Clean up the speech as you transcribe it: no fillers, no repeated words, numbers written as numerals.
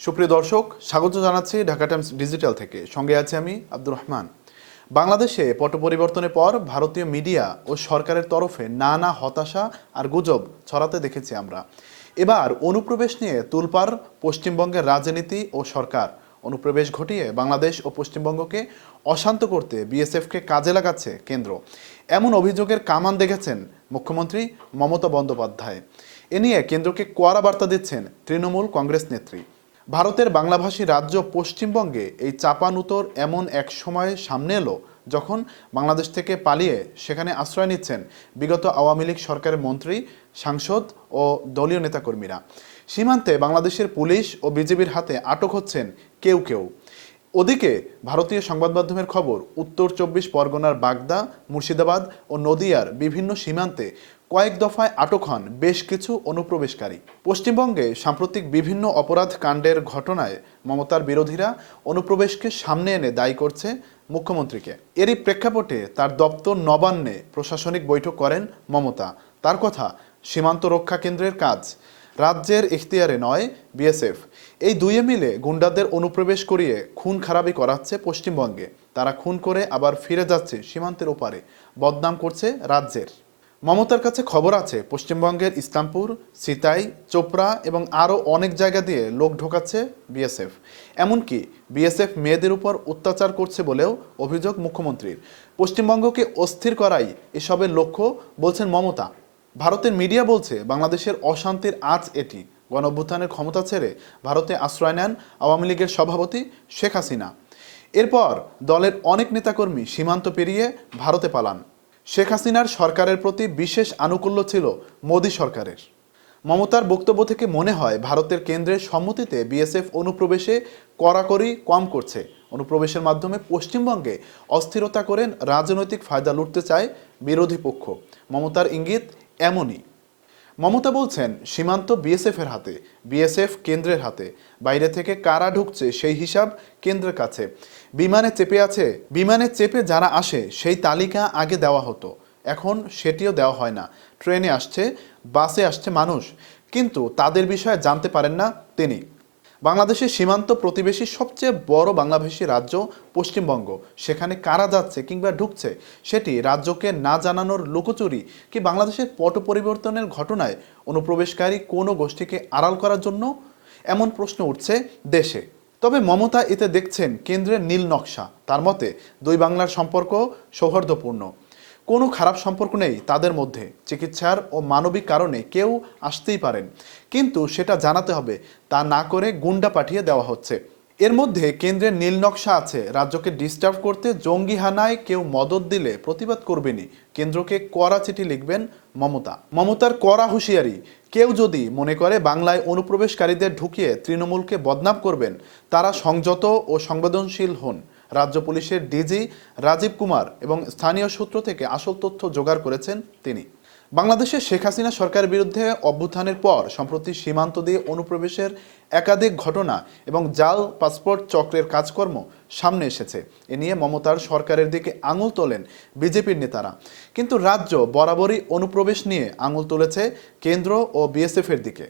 সুপ্রিয় দর্শক, স্বাগত জানাচ্ছি ঢাকা টাইমস ডিজিটাল থেকে। সঙ্গে আছি আমি আব্দুর রহমান। বাংলাদেশে পট পরিবর্তনের পর ভারতীয় মিডিয়া ও সরকারের তরফে নানা হতাশা আর গুজব ছড়াতে দেখেছি আমরা। এবার অনুপ্রবেশ নিয়ে তুলপাড় পশ্চিমবঙ্গের রাজনীতি ও সরকার। অনুপ্রবেশ ঘটিয়ে বাংলাদেশ ও পশ্চিমবঙ্গকে অশান্ত করতে বিএসএফকে কাজে লাগাচ্ছে কেন্দ্র, এমন অভিযোগের কামান দেখেছেন মুখ্যমন্ত্রী মমতা বন্দ্যোপাধ্যায়। এ নিয়ে কেন্দ্রকে কড়া বার্তা দিচ্ছেন তৃণমূল কংগ্রেস নেত্রী। ভারতের বাংলাভাষী রাজ্য পশ্চিমবঙ্গে এই চাপানুতোর এমন এক সময় সামনে এলো যখন বাংলাদেশ থেকে পালিয়ে সেখানে আশ্রয় নিচ্ছেন বিগত আওয়ামী লীগ সরকারের মন্ত্রী, সাংসদ ও দলীয় নেতাকর্মীরা। সীমান্তে বাংলাদেশের পুলিশ ও বিজিবির হাতে আটক হচ্ছেন কেউ কেউ। ওদিকে ভারতীয় সংবাদ মাধ্যমের খবর, উত্তর ২৪ পরগনার বাগদা, মুর্শিদাবাদ ও নদিয়ার বিভিন্ন সীমান্তে কয়েক দফায় আটক হন বেশ কিছু অনুপ্রবেশকারী। পশ্চিমবঙ্গে সাম্প্রতিক বিভিন্ন অপরাধ কাণ্ডের ঘটনায় মমতার বিরোধীরা অনুপ্রবেশকে সামনে এনে দায়ী করছে মুখ্যমন্ত্রীকে। এরই প্রেক্ষাপটে তার দপ্তর নবান্নে প্রশাসনিক বৈঠক করেন মমতা। তার কথা, সীমান্ত রক্ষা কেন্দ্রের কাজ রাজ্যের এখতিয়ারে নয়, বিএসএফ। এই দুইয়ে মিলে গুন্ডাদের অনুপ্রবেশ করিয়ে খুন খারাপি করাচ্ছে পশ্চিমবঙ্গে। তারা খুন করে আবার ফিরে যাচ্ছে সীমান্তের ওপারে, বদনাম করছে রাজ্যের। মমতার কাছে খবর আছে পশ্চিমবঙ্গের ইসলামপুর, সিতাই, চোপড়া এবং আরও অনেক জায়গা দিয়ে লোক ঢোকাচ্ছে বিএসএফ। এমনকি বিএসএফ মেয়েদের উপর অত্যাচার করছে বলেও অভিযোগ মুখ্যমন্ত্রীর। পশ্চিমবঙ্গকে অস্থির করাই এসবের লক্ষ্য বলছেন মমতা। ভারতের মিডিয়া বলছে বাংলাদেশের অশান্তির আঁচ এটি। গণঅভ্যুত্থানের ক্ষমতা ছেড়ে ভারতে আশ্রয় নেন আওয়ামী লীগের সভাপতি শেখ হাসিনা। এরপর দলের অনেক নেতাকর্মী সীমান্ত পেরিয়ে ভারতে পালান। শেখ হাসিনার সরকারের প্রতি বিশেষ আনুকূল্য ছিল মোদী সরকারের। মমতার বক্তব্য থেকে মনে হয় ভারতের কেন্দ্রের সম্মতিতে বিএসএফ অনুপ্রবেশে কড়াকড়ি কম করছে। অনুপ্রবেশের মাধ্যমে পশ্চিমবঙ্গে অস্থিরতা করে রাজনৈতিক ফায়দা লুটতে চায় বিরোধী পক্ষ। মমতার ইঙ্গিত এমনই। মমতা বলছেন, সীমান্ত বিএসএফ এর হাতে, বিএসএফ কেন্দ্রের হাতে। বাইরে থেকে কারা ঢুকছে সেই হিসাব কেন্দ্রের কাছে। বিমানে চেপে যারা আসে সেই তালিকা আগে দেওয়া হতো, এখন সেটিও দেওয়া হয় না। ট্রেনে আসছে, বাসে আসছে মানুষ, কিন্তু তাদের বিষয়ে জানতে পারেন না তিনি। বাংলাদেশের সীমান্ত প্রতিবেশী সবচেয়ে বড় বাংলাভাষী রাজ্য পশ্চিমবঙ্গ। সেখানে কারা যাচ্ছে কিংবা ঢুকছে সেটি রাজ্যকে না জানানোর লুকোচুরি, কি বাংলাদেশের পট পরিবর্তনের ঘটনায় অনুপ্রবেশকারী কোনো গোষ্ঠীকে আড়াল করার জন্য? এমন প্রশ্ন উঠছে দেশে। তবে মমতা এতে দেখছেন কেন্দ্রের নীল নকশা। তার মতে দুই বাংলার সম্পর্ক সৌহার্দ্যপূর্ণ, কোনো খারাপ সম্পর্ক নেই তাদের মধ্যে। চিকিৎসার ও মানবিক কারণে কেউ আসতেই পারেন, কিন্তু সেটা জানাতে হবে। তা না করে গুন্ডা পাঠিয়ে দেওয়া হচ্ছে। এর মধ্যে কেন্দ্রের নীল নকশা আছে রাজ্যকে ডিস্টার্ব করতে। জঙ্গি হানায় কেউ মদত দিলে প্রতিবাদ করবেনই। কেন্দ্রকে কড়া চিঠি লিখবেন মমতা। মমতার কড়া হুঁশিয়ারি, কেউ যদি মনে করে বাংলায় অনুপ্রবেশকারীদের ঢুকিয়ে তৃণমূলকে বদনাম করবেন, তারা সংযত ও সংবেদনশীল হন। রাজ্য পুলিশের ডিজি রাজীব কুমার এবং স্থানীয় সূত্র থেকে আসল তথ্য জোগাড় করেছেন তিনি। বাংলাদেশের শেখ হাসিনা সরকারের বিরুদ্ধে অভ্যুত্থানের পর সম্প্রতি সীমান্ত দিয়ে অনুপ্রবেশের একাধিক ঘটনা এবং জাল পাসপোর্ট চক্রের কাজকর্ম সামনে এসেছে। এ নিয়ে মমতার সরকারের দিকে আঙুল তোলেন বিজেপির নেতারা, কিন্তু রাজ্য বরাবরই অনুপ্রবেশ নিয়ে আঙুল তুলেছে কেন্দ্র ও বিএসএফ এর দিকে।